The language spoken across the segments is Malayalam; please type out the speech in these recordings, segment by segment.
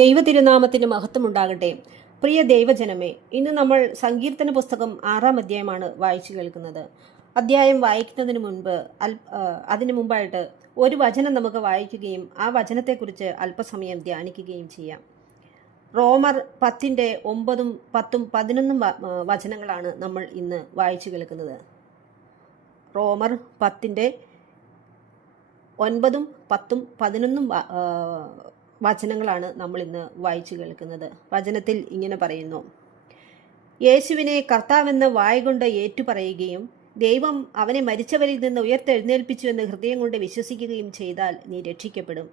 ദൈവ തിരുനാമത്തിന് മഹത്വമുണ്ടാകട്ടെ. പ്രിയ ദൈവജനമേ ഇന്ന് നമ്മൾ സങ്കീർത്തന പുസ്തകം ആറാം അധ്യായമാണ് വായിച്ചു കേൾക്കുന്നത്. അധ്യായം വായിക്കുന്നതിന് മുൻപ് അൽ അതിനു മുമ്പായിട്ട് ഒരു വചനം നമുക്ക് വായിക്കുകയും ആ വചനത്തെക്കുറിച്ച് അല്പസമയം ധ്യാനിക്കുകയും ചെയ്യാം. റോമർ പത്തിന്റെ ഒമ്പതും പത്തും പതിനൊന്നും വചനങ്ങളാണ് നമ്മൾ ഇന്ന് വായിച്ചു കേൾക്കുന്നത്. റോമർ പത്തിന്റെ ഒൻപതും പത്തും പതിനൊന്നും വചനങ്ങളാണ് നമ്മൾ ഇന്ന് വായിച്ചു കേൾക്കുന്നത്. വചനത്തിൽ ഇങ്ങനെ പറയുന്നു. യേശുവിനെ കർത്താവെന്ന് വായ്കൊണ്ട് ഏറ്റുപറയുകയും ദൈവം അവനെ മരിച്ചവരിൽ നിന്ന് ഉയർത്തെഴുന്നേൽപ്പിച്ചു എന്ന് ഹൃദയം കൊണ്ട് വിശ്വസിക്കുകയും ചെയ്താൽ നീ രക്ഷിക്കപ്പെടും.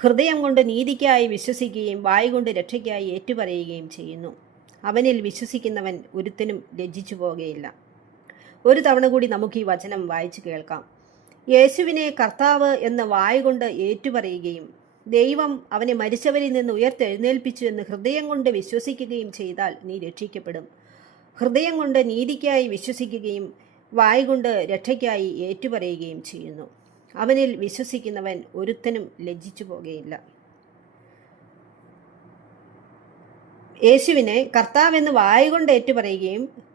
ഹൃദയം കൊണ്ട് നീതിക്കായി വിശ്വസിക്കുകയും വായ കൊണ്ട് രക്ഷയ്ക്കായി ഏറ്റുപറയുകയും ചെയ്യുന്നു. അവനിൽ വിശ്വസിക്കുന്നവൻ ഒരുത്തനും ലജ്ജിച്ചു പോകുകയില്ല ഒരു തവണ കൂടി നമുക്ക് ഈ വചനം വായിച്ചു കേൾക്കാം. യേശുവിനെ കർത്താവ് എന്ന് വായ കൊണ്ട് ഏറ്റുപറയുകയും ദൈവം അവനെ മരിച്ചവരിൽ നിന്ന് ഉയർത്തെഴുന്നേൽപ്പിച്ചു എന്ന് ഹൃദയം കൊണ്ട് വിശ്വസിക്കുകയും ചെയ്താൽ നീ രക്ഷിക്കപ്പെടും. ഹൃദയം കൊണ്ട് നീതിക്കായി വിശ്വസിക്കുകയും വായ കൊണ്ട് രക്ഷയ്ക്കായി ഏറ്റുപറയുകയും ചെയ്യുന്നു. അവനിൽ വിശ്വസിക്കുന്നവൻ ഒരുത്തനും ലജ്ജിച്ചു പോകുകയില്ല. യേശുവിനെ കർത്താവെന്ന് വായ കൊണ്ട് ഏറ്റുപറയുകയും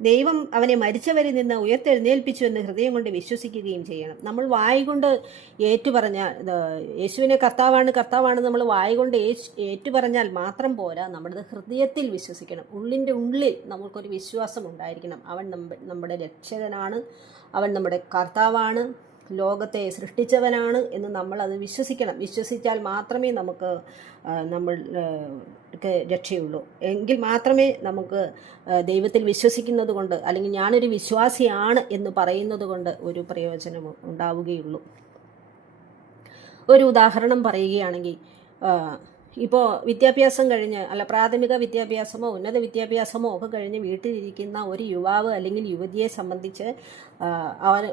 ദൈവം അവനെ മരിച്ചവരിൽ നിന്ന് ഉയർത്തെഴുന്നേൽപ്പിച്ചു എന്ന് ഹൃദയം കൊണ്ട് വിശ്വസിക്കുകയും ചെയ്യണം. നമ്മൾ വായികൊണ്ട് ഏറ്റുപറഞ്ഞാൽ യേശുവിനെ കർത്താവാണ് കർത്താവാണ് നമ്മൾ വായികൊണ്ട് ഏശ്- ഏറ്റുപറഞ്ഞാൽ മാത്രം പോരാ നമ്മുടെ ഹൃദയത്തിൽ വിശ്വസിക്കണം. ഉള്ളിന്റെ ഉള്ളിൽ നമുക്കൊരു വിശ്വാസം ഉണ്ടായിരിക്കണം. അവൻ നമ്മുടെ രക്ഷകനാണ് അവൻ നമ്മുടെ കർത്താവാണ്. ലോകത്തെ സൃഷ്ടിച്ചവനാണ് എന്ന് നമ്മൾ അത് വിശ്വസിക്കണം. വിശ്വസിച്ചാൽ മാത്രമേ നമുക്ക് നമ്മൾ രക്ഷയുള്ളൂ. എങ്കിൽ മാത്രമേ നമുക്ക് ദൈവത്തിൽ വിശ്വസിക്കുന്നത് കൊണ്ട് അല്ലെങ്കിൽ ഞാനൊരു വിശ്വാസിയാണ് എന്ന് പറയുന്നത് കൊണ്ട് ഒരു പ്രയോജനം ഉണ്ടാവുകയുള്ളൂ. ഒരു ഉദാഹരണം പറയുകയാണെങ്കിൽ ഇപ്പോൾ വിദ്യാഭ്യാസം കഴിഞ്ഞ് അല്ല പ്രാഥമിക വിദ്യാഭ്യാസമോ ഉന്നത വിദ്യാഭ്യാസമോ ഒക്കെ കഴിഞ്ഞ് വീട്ടിലിരിക്കുന്ന ഒരു യുവാവ് അല്ലെങ്കിൽ യുവതിയെ സംബന്ധിച്ച് അവൻ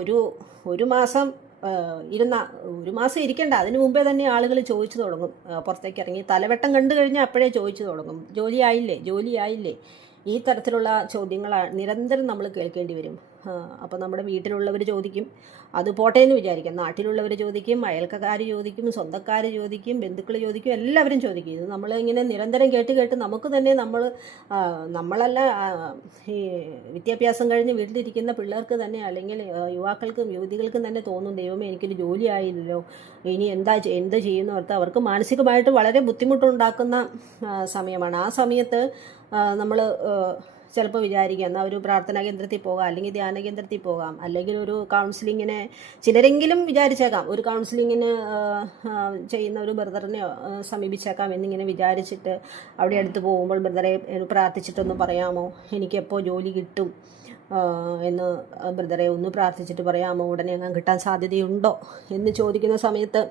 ഒരു ഒരു മാസം ഇരുന്ന ഒരു മാസം ഇരിക്കേണ്ട. അതിനു മുമ്പേ തന്നെ ആളുകൾ ചോദിച്ചു തുടങ്ങും. പുറത്തേക്ക് ഇറങ്ങി. തലവെട്ടം കണ്ടു കഴിഞ്ഞാൽ അപ്പോഴേ ചോദിച്ചു തുടങ്ങും. ജോലിയായില്ലേ ജോലിയായില്ലേ ഈ തരത്തിലുള്ള ചോദ്യങ്ങളാണ് നിരന്തരം നമ്മൾ കേൾക്കേണ്ടി വരും. അപ്പോൾ നമ്മുടെ വീട്ടിലുള്ളവർ ചോദിക്കും അത് പോട്ടെ എന്ന് വിചാരിക്കാം. നാട്ടിലുള്ളവർ ചോദിക്കും അയൽക്കാർ ചോദിക്കും സ്വന്തക്കാർ ചോദിക്കും ബന്ധുക്കൾ ചോദിക്കും എല്ലാവരും ചോദിക്കും. ഇത് നമ്മൾ ഇങ്ങനെ നിരന്തരം കേട്ട് കേട്ട് നമുക്ക് തന്നെ നമ്മൾ നമ്മളല്ല ഈ വിദ്യാഭ്യാസം കഴിഞ്ഞ് വീട്ടിലിരിക്കുന്ന പിള്ളേർക്ക് തന്നെ അല്ലെങ്കിൽ യുവാക്കൾക്കും യുവതികൾക്കും തന്നെ തോന്നും ദൈവമേ എനിക്കൊരു ജോലി ആയില്ലല്ലോ. ഇനി എന്താ എന്ത് ചെയ്യുന്നു? ഓർത്ത് അവർക്ക് മാനസികമായിട്ട് വളരെ ബുദ്ധിമുട്ടുണ്ടാക്കുന്ന സമയമാണ്. ആ സമയത്ത് നമ്മൾ ചിലപ്പോൾ വിചാരിക്കുക എന്നാൽ ഒരു പ്രാർത്ഥനാ കേന്ദ്രത്തിൽ പോകാം അല്ലെങ്കിൽ ധ്യാന കേന്ദ്രത്തിൽ പോകാം അല്ലെങ്കിൽ ഒരു കൗൺസിലിങ്ങിനെ ചിലരെങ്കിലും വിചാരിച്ചേക്കാം ഒരു കൗൺസിലിങ്ങിന് ചെയ്യുന്ന ഒരു ബ്രദറിനെ സമീപിച്ചേക്കാം എന്നിങ്ങനെ വിചാരിച്ചിട്ട് അവിടെ അടുത്ത് പോകുമ്പോൾ ബ്രദറെ പ്രാർത്ഥിച്ചിട്ടൊന്ന് പറയാമോ? എനിക്കെപ്പോൾ ജോലി കിട്ടും എന്ന് ബ്രദറെ ഒന്ന് പ്രാർത്ഥിച്ചിട്ട് പറയാമോ? ഉടനെ അങ്ങ് കിട്ടാൻ സാധ്യതയുണ്ടോ? എന്ന് ചോദിക്കുന്ന സമയത്ത്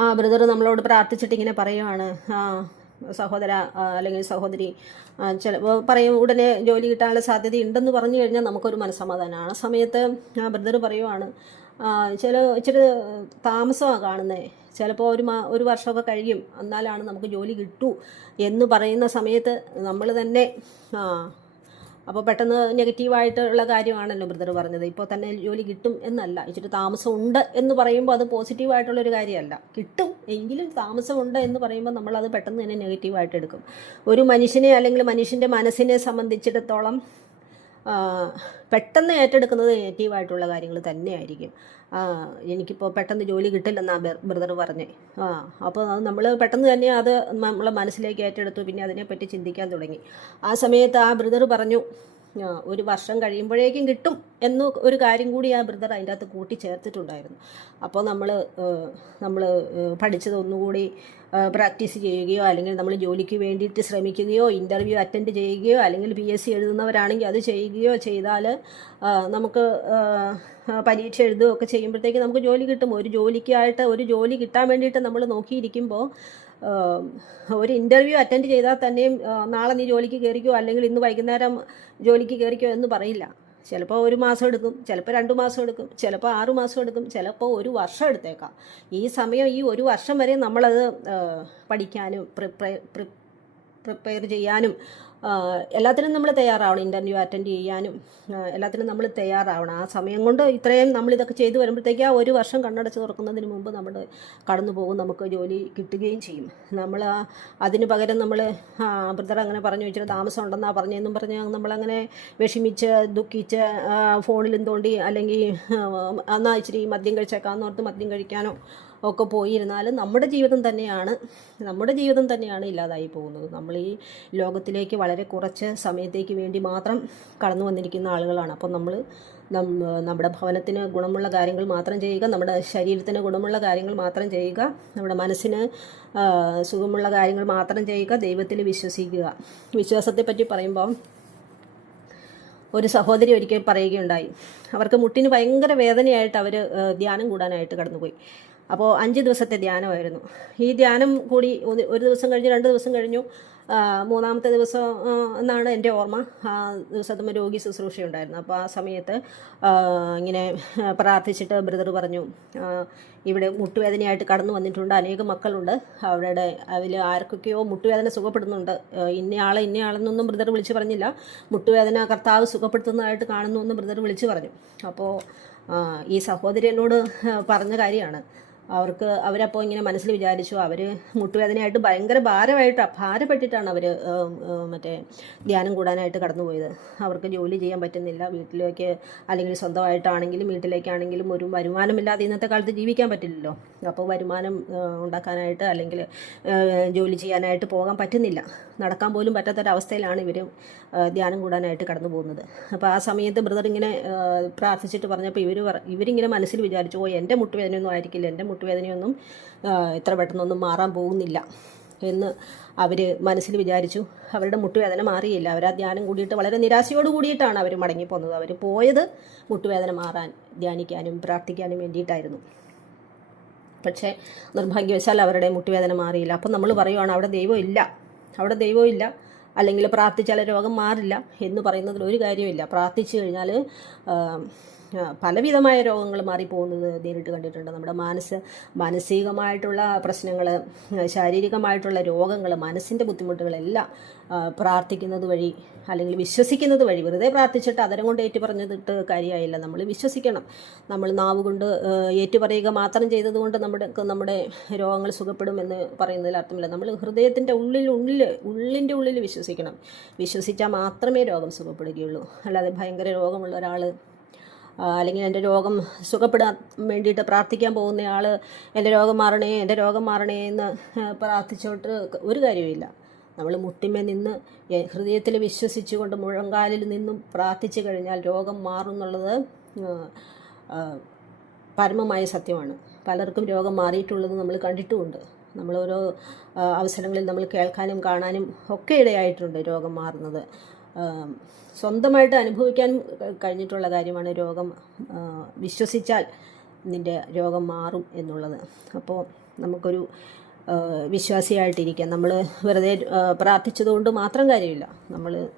ആ ബ്രദർ നമ്മളോട് പ്രാർത്ഥിച്ചിട്ട് ഇങ്ങനെ പറയുവാണ് ആ സഹോദര അല്ലെങ്കിൽ സഹോദരി ചില പറയും ഉടനെ ജോലി കിട്ടാനുള്ള സാധ്യത ഉണ്ടെന്ന് പറഞ്ഞു കഴിഞ്ഞാൽ നമുക്കൊരു മനസ്സമാധാനമാണ്. ആ സമയത്ത് ബ്രദർ പറയുവാണ് ചില ഇച്ചിരി താമസമാണ് കാണുന്നത് ചിലപ്പോൾ ഒരു മാ ഒരു വർഷമൊക്കെ കഴിയും എന്നാലാണ് നമുക്ക് ജോലി കിട്ടൂ എന്ന് പറയുന്ന സമയത്ത് നമ്മൾ തന്നെ അപ്പോൾ പെട്ടെന്ന് നെഗറ്റീവായിട്ടുള്ള കാര്യമാണല്ലോ ബ്രദർ പറഞ്ഞത്. ഇപ്പോൾ തന്നെ ജോലി കിട്ടും എന്നല്ല. ഇച്ചിരി താമസമുണ്ട് എന്ന് പറയുമ്പോൾ അത് പോസിറ്റീവായിട്ടുള്ളൊരു കാര്യമല്ല. കിട്ടും എങ്കിലും താമസമുണ്ട് എന്ന് പറയുമ്പോൾ നമ്മളത് പെട്ടെന്ന് തന്നെ നെഗറ്റീവായിട്ട് എടുക്കും. ഒരു മനുഷ്യനെ അല്ലെങ്കിൽ മനുഷ്യന്റെ മനസ്സിനെ സംബന്ധിച്ചിടത്തോളം പെട്ടെന്ന് ഏറ്റെടുക്കുന്നത് നെഗറ്റീവായിട്ടുള്ള കാര്യങ്ങൾ തന്നെയായിരിക്കും. എനിക്കിപ്പോൾ പെട്ടെന്ന് ജോലി കിട്ടില്ലെന്നാ ബ്രദർ പറഞ്ഞേ. ആ അപ്പോൾ അത് നമ്മൾ പെട്ടെന്ന് തന്നെ അത് നമ്മളെ മനസ്സിലേക്ക് ഏറ്റെടുത്തു പിന്നെ അതിനെപ്പറ്റി ചിന്തിക്കാൻ തുടങ്ങി. ആ സമയത്ത് ആ ബ്രദർ പറഞ്ഞു ഒരു വർഷം കഴിയുമ്പോഴേക്കും കിട്ടും എന്ന് ഒരു കാര്യം കൂടി ആ ബ്രദർ അതിന്റെ അകത്ത് കൂട്ടി ചേർത്തിട്ടുണ്ടായിരുന്നു അപ്പോൾ നമ്മൾ നമ്മൾ പഠിച്ചത് ഒന്നുകൂടി പ്രാക്ടീസ് ചെയ്യുകയോ അല്ലെങ്കിൽ നമ്മൾ ജോലിക്ക് വേണ്ടിയിട്ട് ശ്രമിക്കുകയോ ഇന്റർവ്യൂ അറ്റൻഡ് ചെയ്യുകയോ അല്ലെങ്കിൽ പി എസ് സി എഴുതുന്നവരാണെങ്കിൽ അത് ചെയ്യുകയോ ചെയ്താൽ നമുക്ക് പരീക്ഷ എഴുതുകയൊക്കെ ചെയ്യുമ്പോഴത്തേക്ക് നമുക്ക് ജോലി കിട്ടും. ഒരു ജോലിക്കായിട്ട് ഒരു ജോലി കിട്ടാൻ വേണ്ടിയിട്ട് നമ്മൾ നോക്കിയിരിക്കുമ്പോൾ ഒരു ഇന്റർവ്യൂ അറ്റൻഡ് ചെയ്താൽ തന്നെയും നാളെ നീ ജോലിക്ക് കയറിക്കോ അല്ലെങ്കിൽ ഇന്ന് വൈകുന്നേരം ജോലിക്ക് കയറിക്കോ എന്ന് പറയില്ല. ചിലപ്പോൾ ഒരു മാസം എടുക്കും ചിലപ്പോൾ രണ്ട് മാസം എടുക്കും ചിലപ്പോൾ ആറു മാസം എടുക്കും ചിലപ്പോൾ ഒരു വർഷം എടുത്തേക്കാം. ഈ സമയം ഈ ഒരു വർഷം വരെ നമ്മളത് പഠിക്കാനും പ്രിപ്പയർ പ്രിപ്പയർ ചെയ്യാനും എല്ലാത്തിനും നമ്മൾ തയ്യാറാവണം. ഇന്റർവ്യൂ അറ്റൻഡ് ചെയ്യാനും എല്ലാത്തിനും നമ്മൾ തയ്യാറാവണം. ആ സമയം കൊണ്ട് ഇത്രയും നമ്മളിതൊക്കെ ചെയ്തു വരുമ്പോഴത്തേക്ക് ആ ഒരു വർഷം കണ്ണടച്ച് തുറക്കുന്നതിന് മുമ്പ് നമ്മൾ കടന്നു പോകും നമുക്ക് ജോലി കിട്ടുകയും ചെയ്യും. നമ്മൾ അതിന് പകരം നമ്മൾ ബ്രദർ അങ്ങനെ പറഞ്ഞു വെച്ചിട്ട് താമസം ഉണ്ടെന്നാ പറഞ്ഞതെന്നും പറഞ്ഞ് നമ്മളങ്ങനെ വിഷമിച്ച് ദുഃഖിച്ച് ഫോണിലും തോണ്ടി അല്ലെങ്കിൽ എന്നാൽ ഇച്ചിരി മദ്യം കഴിച്ചേക്കാന്നോർത്ത് മദ്യം കഴിക്കാനോ ഒക്കെ പോയിരുന്നാലും നമ്മുടെ ജീവിതം തന്നെയാണ് നമ്മുടെ ജീവിതം തന്നെയാണ് ഇല്ലാതായി പോകുന്നത്. നമ്മൾ ഈ ലോകത്തിലേക്ക് വളരെ കുറച്ച് സമയത്തേക്ക് വേണ്ടി മാത്രം കടന്നു വന്നിരിക്കുന്ന ആളുകളാണ്. അപ്പോൾ നമ്മൾ നമ്മുടെ ഭവനത്തിന് ഗുണമുള്ള കാര്യങ്ങൾ മാത്രം ചെയ്യുക നമ്മുടെ ശരീരത്തിന് ഗുണമുള്ള കാര്യങ്ങൾ മാത്രം ചെയ്യുക നമ്മുടെ മനസ്സിന് സുഖമുള്ള കാര്യങ്ങൾ മാത്രം ചെയ്യുക ദൈവത്തിൽ വിശ്വസിക്കുക. വിശ്വാസത്തെ പറ്റി പറയുമ്പോൾ ഒരു സഹോദരി ഒരിക്കൽ പറയുകയുണ്ടായി. അവർക്ക് മുട്ടിന് ഭയങ്കര വേദനയായിട്ട് അവർ ധ്യാനം കൂടാനായിട്ട് കടന്നുപോയി. അപ്പോൾ അഞ്ച് ദിവസത്തെ ധ്യാനമായിരുന്നു. ഈ ധ്യാനം കൂടി ഒരു ദിവസം കഴിഞ്ഞു രണ്ട് ദിവസം കഴിഞ്ഞു. മൂന്നാമത്തെ ദിവസം എന്നാണ് എന്റെ ഓർമ്മ. ആ ദിവസത്തിന് രോഗി ശുശ്രൂഷയുണ്ടായിരുന്നു. അപ്പോൾ ആ സമയത്ത് ഇങ്ങനെ പ്രാർത്ഥിച്ചിട്ട് ബ്രദർ പറഞ്ഞു ഇവിടെ മുട്ടുവേദനയായിട്ട് കടന്നു വന്നിട്ടുണ്ട്. അനേകം മക്കളുണ്ട്. അവരുടെ അതിൽ ആർക്കൊക്കെയോ മുട്ടുവേദന സുഖപ്പെടുന്നുണ്ട്. ഇന്നയാളെ ഇന്നയാളെന്നൊന്നും ബ്രദർ വിളിച്ച് പറഞ്ഞില്ല. മുട്ടുവേദന കർത്താവ് സുഖപ്പെടുത്തുന്നതായിട്ട് കാണുന്നു എന്ന് ബ്രദർ വിളിച്ച് പറഞ്ഞു. അപ്പോൾ ഈ സഹോദരി എന്നോട് പറഞ്ഞ കാര്യമാണ്. അവർക്ക് അവരപ്പോൾ ഇങ്ങനെ മനസ്സിൽ വിചാരിച്ചു അവർ മുട്ടുവേദനയായിട്ട് ഭയങ്കര ഭാരമായിട്ട് ഭാരപ്പെട്ടിട്ടാണ് അവർ മറ്റേ ധ്യാനം കൂടാനായിട്ട് കടന്നുപോയത്. അവർക്ക് ജോലി ചെയ്യാൻ പറ്റുന്നില്ല. വീട്ടിലേക്ക് അല്ലെങ്കിൽ സ്വന്തമായിട്ടാണെങ്കിലും വീട്ടിലേക്കാണെങ്കിലും ഒരു വരുമാനമില്ലാതെ ഇന്നത്തെ കാലത്ത് ജീവിക്കാൻ പറ്റില്ലല്ലോ. അപ്പോൾ വരുമാനം ഉണ്ടാക്കാനായിട്ട് അല്ലെങ്കിൽ ജോലി ചെയ്യാനായിട്ട് പോകാൻ പറ്റുന്നില്ല. നടക്കാൻ പോലും പറ്റാത്തൊരവസ്ഥയിലാണ് ഇവർ ധ്യാനം കൂടാനായിട്ട് കടന്നു പോകുന്നത് അപ്പോൾ ആ സമയത്ത് ബ്രദർ ഇങ്ങനെ പ്രാർത്ഥിച്ചിട്ട് പറഞ്ഞപ്പോൾ ഇവർ ഇവരിങ്ങനെ മനസ്സിൽ വിചാരിച്ചു ഓ എന്റെ മുട്ടുവേദനയൊന്നും ആയിരിക്കില്ല. എന്റെ മുട്ടുവേദനയൊന്നും ഇത്ര പെട്ടെന്നൊന്നും മാറാൻ പോകുന്നില്ല എന്ന് അവർ മനസ്സിൽ വിചാരിച്ചു. അവരുടെ മുട്ടുവേദന മാറിയില്ല. അവർ ആ ധ്യാനം കൂടിയിട്ട് വളരെ നിരാശയോട് കൂടിയിട്ടാണ് അവർ മടങ്ങിപ്പോന്നത്. അവർ പോയത് മുട്ടുവേദന മാറാൻ ധ്യാനിക്കാനും പ്രാർത്ഥിക്കാനും വേണ്ടിയിട്ടായിരുന്നു. പക്ഷേ നിർഭാഗ്യവശാൽ അവരുടെ മുട്ടുവേദന മാറിയില്ല. അപ്പം നമ്മൾ പറയുവാണ് അവിടെ ദൈവം ഇല്ല. അവിടെ ദൈവം ഇല്ല. അല്ലെങ്കിൽ പ്രാർത്ഥിച്ചാൽ രോഗം മാറില്ല എന്ന് പറയുന്നതിൽ ഒരു കാര്യമില്ല പ്രാർത്ഥിച്ചു കഴിഞ്ഞാൽ പലവിധമായ രോഗങ്ങൾ മാറിപ്പോകുന്നത് നേരിട്ട് കണ്ടിട്ടുണ്ട്. നമ്മുടെ മാനസ മാനസികമായിട്ടുള്ള പ്രശ്നങ്ങൾ ശാരീരികമായിട്ടുള്ള രോഗങ്ങൾ മനസ്സിന്റെ ബുദ്ധിമുട്ടുകളെല്ലാം പ്രാർത്ഥിക്കുന്നത് വഴി അല്ലെങ്കിൽ വിശ്വസിക്കുന്നത് വഴി വെറുതെ പ്രാർത്ഥിച്ചിട്ട് അതരം കൊണ്ട് ഏറ്റു പറഞ്ഞിട്ട് കാര്യമായില്ല. നമ്മൾ വിശ്വസിക്കണം. നമ്മൾ നാവ് കൊണ്ട് ഏറ്റുപറയുക മാത്രം ചെയ്തതുകൊണ്ട് നമ്മുടെ നമ്മുടെ രോഗങ്ങൾ സുഖപ്പെടുമെന്ന് പറയുന്നതിൽ അർത്ഥമില്ല. നമ്മൾ ഹൃദയത്തിന്റെ ഉള്ളിൽ ഉള്ളിൽ ഉള്ളിന്റെ ഉള്ളിൽ വിശ്വസിക്കണം. വിശ്വസിച്ചാൽ മാത്രമേ രോഗം സുഖപ്പെടുകയുള്ളൂ. അല്ലാതെ ഭയങ്കര രോഗമുള്ള ഒരാൾ അല്ലെങ്കിൽ എന്റെ രോഗം സുഖപ്പെടാൻ വേണ്ടിയിട്ട് പ്രാർത്ഥിക്കാൻ പോകുന്ന ആൾ എന്റെ രോഗം മാറണേ എന്റെ രോഗം മാറണേ എന്ന് പ്രാർത്ഥിച്ചോട്ട് ഒരു കാര്യമില്ല നമ്മൾ മുട്ടിമേ നിന്ന് ഹൃദയത്തിൽ വിശ്വസിച്ചുകൊണ്ട് മുഴങ്കാലിൽ നിന്നും പ്രാർത്ഥിച്ചു കഴിഞ്ഞാൽ രോഗം മാറും എന്നുള്ളത് പരമമായ സത്യമാണ്. പലർക്കും രോഗം മാറിയിട്ടുള്ളത് നമ്മൾ കണ്ടിട്ടുമുണ്ട്. നമ്മൾ ഓരോ അവസരങ്ങളിൽ നമ്മൾ കേൾക്കാനും കാണാനും ഒക്കെ ഇടയായിട്ടുണ്ട് രോഗം മാറുന്നത്. സ്വന്തമായിട്ട് അനുഭവിക്കാൻ കഴിഞ്ഞിട്ടുള്ള കാര്യമാണ് രോഗം. വിശ്വസിച്ചാൽ നിന്റെ രോഗം മാറും എന്നുള്ളത്. അപ്പോൾ നമുക്കൊരു വിശ്വാസിയായിട്ടിരിക്കാം. നമ്മൾ വെറുതെ പ്രാർത്ഥിച്ചതുകൊണ്ട് മാത്രം കാര്യമില്ല. നമ്മൾ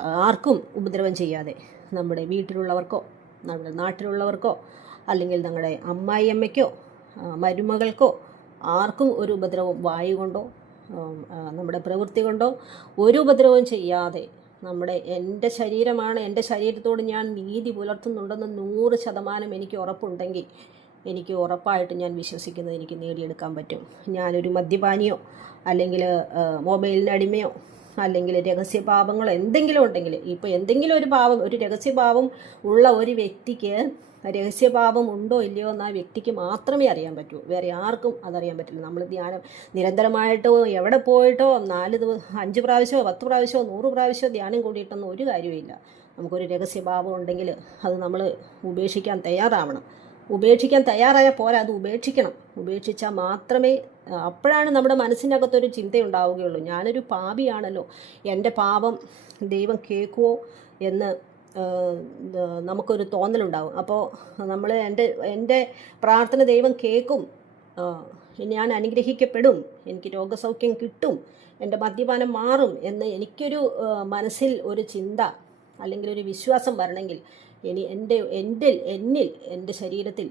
ആർക്കും ഉപദ്രവം ചെയ്യാതെ നമ്മുടെ വീട്ടിലുള്ളവർക്കോ നമ്മുടെ നാട്ടിലുള്ളവർക്കോ അല്ലെങ്കിൽ നമ്മുടെ അമ്മായിയമ്മയ്ക്കോ മരുമകൾക്കോ ആർക്കും ഒരു ഉപദ്രവം വായു കൊണ്ടോ നമ്മുടെ പ്രവൃത്തി കൊണ്ടോ ഒരു ഉപദ്രവവും ചെയ്യാതെ നമ്മുടെ എന്റെ ശരീരമാണ് എന്റെ ശരീരത്തോട് ഞാൻ നീതി പുലർത്തുന്നുണ്ടെന്ന് നൂറ് ശതമാനം എനിക്ക് ഉറപ്പുണ്ടെങ്കിൽ എനിക്ക് ഉറപ്പായിട്ട് ഞാൻ വിശ്വസിക്കുന്നത് എനിക്ക് നേടിയെടുക്കാൻ പറ്റും. ഞാനൊരു മദ്യപാനിയോ അല്ലെങ്കിൽ മൊബൈലിന് അടിമയോ അല്ലെങ്കിൽ രഹസ്യപാപങ്ങളോ എന്തെങ്കിലും ഉണ്ടെങ്കിൽ ഇപ്പോൾ എന്തെങ്കിലും ഒരു പാപം ഒരു രഹസ്യപാപം ഉള്ള ഒരു വ്യക്തിക്ക് രഹസ്യപാപം ഉണ്ടോ ഇല്ലയോ എന്ന് ആ വ്യക്തിക്ക് മാത്രമേ അറിയാൻ പറ്റൂ. വേറെ ആർക്കും അതറിയാൻ പറ്റില്ല. നമ്മൾ ധ്യാനം നിരന്തരമായിട്ടോ എവിടെ പോയിട്ടോ നാല് ദിവസം അഞ്ച് പ്രാവശ്യമോ പത്ത് പ്രാവശ്യമോ നൂറ് പ്രാവശ്യമോ ധ്യാനം കൂടിയിട്ടൊന്നും ഒരു കാര്യവുമില്ല. നമുക്കൊരു രഹസ്യഭാവം ഉണ്ടെങ്കിൽ അത് നമ്മൾ ഉപേക്ഷിക്കാൻ തയ്യാറാവണം. ഉപേക്ഷിക്കാൻ തയ്യാറായ പോരാ അത് ഉപേക്ഷിക്കണം. ഉപേക്ഷിച്ചാൽ മാത്രമേ അപ്പോഴാണ് നമ്മുടെ മനസ്സിനകത്തൊരു ചിന്തയുണ്ടാവുകയുള്ളൂ. ഞാനൊരു പാപിയാണല്ലോ. എന്റെ പാപം ദൈവം കേൾക്കുമോ എന്ന് നമുക്കൊരു തോന്നലുണ്ടാവും. അപ്പോൾ നമ്മൾ എന്റെ എന്റെ പ്രാർത്ഥന ദൈവം കേൾക്കും. ഞാൻ അനുഗ്രഹിക്കപ്പെടും. എനിക്ക് രോഗസൗഖ്യം കിട്ടും. എന്റെ മദ്യപാനം മാറും എന്ന് എനിക്കൊരു മനസ്സിൽ ഒരു ചിന്ത അല്ലെങ്കിൽ ഒരു വിശ്വാസം വരണമെങ്കിൽ ഇനി എന്റെ എന്റെ എന്നിൽ എന്റെ ശരീരത്തിൽ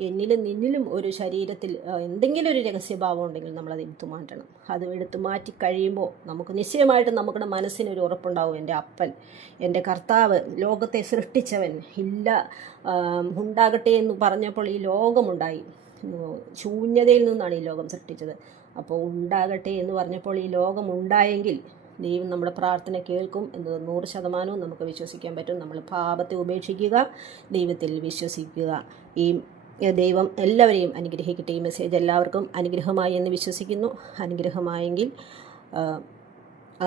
എന്നിലും നിന്നിലും ഒരു ശരീരത്തിൽ എന്തെങ്കിലും ഒരു രഹസ്യഭാവം ഉണ്ടെങ്കിൽ നമ്മളത് എടുത്തു മാറ്റണം. അത് എടുത്തു മാറ്റി കഴിയുമ്പോൾ നമുക്ക് നിശ്ചയമായിട്ടും നമ്മുടെ മനസ്സിനൊരു ഉറപ്പുണ്ടാവും. എന്റെ അപ്പൻ എന്റെ കർത്താവ് ലോകത്തെ സൃഷ്ടിച്ചവൻ ഇല്ല ഉണ്ടാകട്ടെ എന്ന് പറഞ്ഞപ്പോൾ ഈ ലോകമുണ്ടായി. ശൂന്യതയിൽ നിന്നാണ് ഈ ലോകം സൃഷ്ടിച്ചത്. അപ്പോൾ ഉണ്ടാകട്ടെ എന്ന് പറഞ്ഞപ്പോൾ ഈ ലോകം ഉണ്ടായെങ്കിൽ ദൈവം നമ്മുടെ പ്രാർത്ഥന കേൾക്കും എന്നത് നൂറ് ശതമാനവും നമുക്ക് വിശ്വസിക്കാൻ പറ്റും. നമ്മൾ പാപത്തെ ഉപേക്ഷിക്കുക ദൈവത്തിൽ വിശ്വസിക്കുക. ഈ ദൈവം എല്ലാവരെയും അനുഗ്രഹിക്കട്ടെ. ഈ മെസ്സേജ് എല്ലാവർക്കും അനുഗ്രഹമായി എന്ന് വിശ്വസിക്കുന്നു. അനുഗ്രഹമായെങ്കിൽ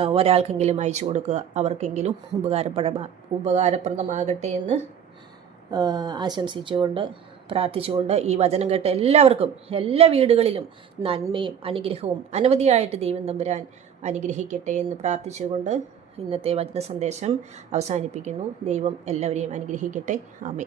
ഒരാൾക്കെങ്കിലും അയച്ചു കൊടുക്കുക. അവർക്കെങ്കിലും ഉപകാരപ്രദ ഉപകാരപ്രദമാകട്ടെ എന്ന് ആശംസിച്ചുകൊണ്ട് പ്രാർത്ഥിച്ചുകൊണ്ട് ഈ വചനം കേട്ട എല്ലാവർക്കും എല്ലാ വീടുകളിലും നന്മയും അനുഗ്രഹവും അനവധിയായിട്ട് ദൈവം തമ്പുരാൻ അനുഗ്രഹിക്കട്ടെ എന്ന് പ്രാർത്ഥിച്ചുകൊണ്ട് ഇന്നത്തെ വചന സന്ദേശം അവസാനിപ്പിക്കുന്നു. ദൈവം എല്ലാവരെയും അനുഗ്രഹിക്കട്ടെ. ആമേ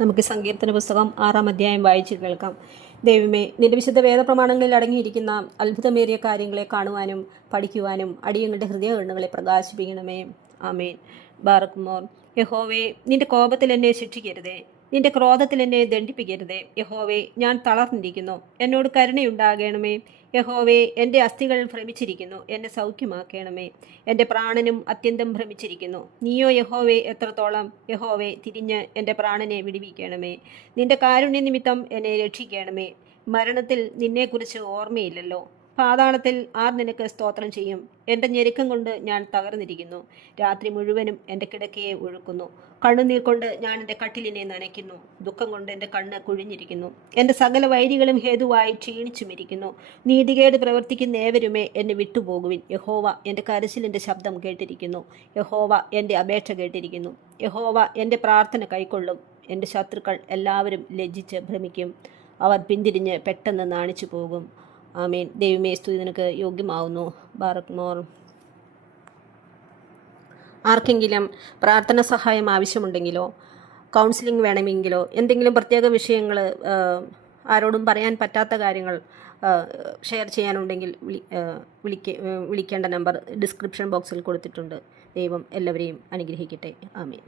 നമുക്ക് സങ്കീർത്തന പുസ്തകം ആറാം അധ്യായം വായിച്ച് കേൾക്കാം. ദൈവമേ നിന്റെ വിശുദ്ധ വേദപ്രമാണങ്ങളിൽ അടങ്ങിയിരിക്കുന്ന അത്ഭുതമേറിയ കാര്യങ്ങളെ കാണുവാനും പഠിക്കുവാനും അടിയങ്ങളുടെ ഹൃദയകണ്ണുകളെ പ്രകാശിപ്പിക്കണമേ. ആമേൻ. ബാറക്കുമോർ യഹോവേ നിന്റെ കോപത്തിൽ എന്നെ ശിക്ഷിക്കരുതേ. നിന്റെ ക്രോധത്തിൽ എന്നെ ദണ്ഡിപ്പിക്കരുതേ. യഹോവേ ഞാൻ തളർന്നിരിക്കുന്നു. എന്നോട് കരുണയുണ്ടാകണമേ. യഹോവേ എന്റെ അസ്ഥികൾ ഭ്രമിച്ചിരിക്കുന്നു. എന്നെ സൗഖ്യമാക്കണമേ. എന്റെ പ്രാണനും അത്യന്തം ഭ്രമിച്ചിരിക്കുന്നു. നീയോ യഹോവേ എത്രത്തോളം? യഹോവേ തിരിഞ്ഞ് എന്റെ പ്രാണനെ വിടിവിക്കണമേ. നിന്റെ കാരുണ്യ നിമിത്തം എന്നെ രക്ഷിക്കണമേ. മരണത്തിൽ നിന്നെക്കുറിച്ച് ഓർമ്മയില്ലല്ലോ. പാതാളത്തിൽ ആർ നിനക്ക് സ്തോത്രം ചെയ്യും. എന്റെ ഞെരുക്കം കൊണ്ട് ഞാൻ തകർന്നിരിക്കുന്നു. രാത്രി മുഴുവനും എന്റെ കിടക്കയെ ഒഴുക്കുന്നു. കണ്ണുനീർ കൊണ്ട് ഞാൻ എന്റെ കട്ടിലിനെ നനയ്ക്കുന്നു. ദുഃഖം കൊണ്ട് എന്റെ കണ്ണ് കുഴിഞ്ഞിരിക്കുന്നു. എന്റെ സകല വൈരികളും ഹേതുവായി ക്ഷീണിച്ചുമിരിക്കുന്നു. നീതികേട് പ്രവർത്തിക്കുന്ന ഏവരുമേ എന്നെ വിട്ടുപോകുവിൻ. യഹോവ എന്റെ കരച്ചിലിന്റെ ശബ്ദം കേട്ടിരിക്കുന്നു. യഹോവ എന്റെ അപേക്ഷ കേട്ടിരിക്കുന്നു. യഹോവ എന്റെ പ്രാർത്ഥന കൈക്കൊള്ളും. എന്റെ ശത്രുക്കൾ എല്ലാവരും ലജ്ജിച്ച് ഭ്രമിക്കും. അവർ പിന്തിരിഞ്ഞ് പെട്ടെന്ന് നാണിച്ചു പോകും ആമേൻ. ദൈവമേ സ്തുതി നിനക്ക് യോഗ്യമാവുന്നു. Barack more. ആർക്കെങ്കിലും പ്രാർത്ഥന സഹായം ആവശ്യമുണ്ടെങ്കിലോ കൗൺസിലിംഗ് വേണമെങ്കിലോ എന്തെങ്കിലും പ്രത്യേക വിഷയങ്ങൾ ആരോടും പറയാൻ പറ്റാത്ത കാര്യങ്ങൾ ഷെയർ ചെയ്യാനുണ്ടെങ്കിൽ വിളി വിളിക്ക വിളിക്കേണ്ട നമ്പർ ഡിസ്ക്രിപ്ഷൻ ബോക്സിൽ കൊടുത്തിട്ടുണ്ട്. ദൈവം എല്ലാവരെയും അനുഗ്രഹിക്കട്ടെ. ആമേൻ.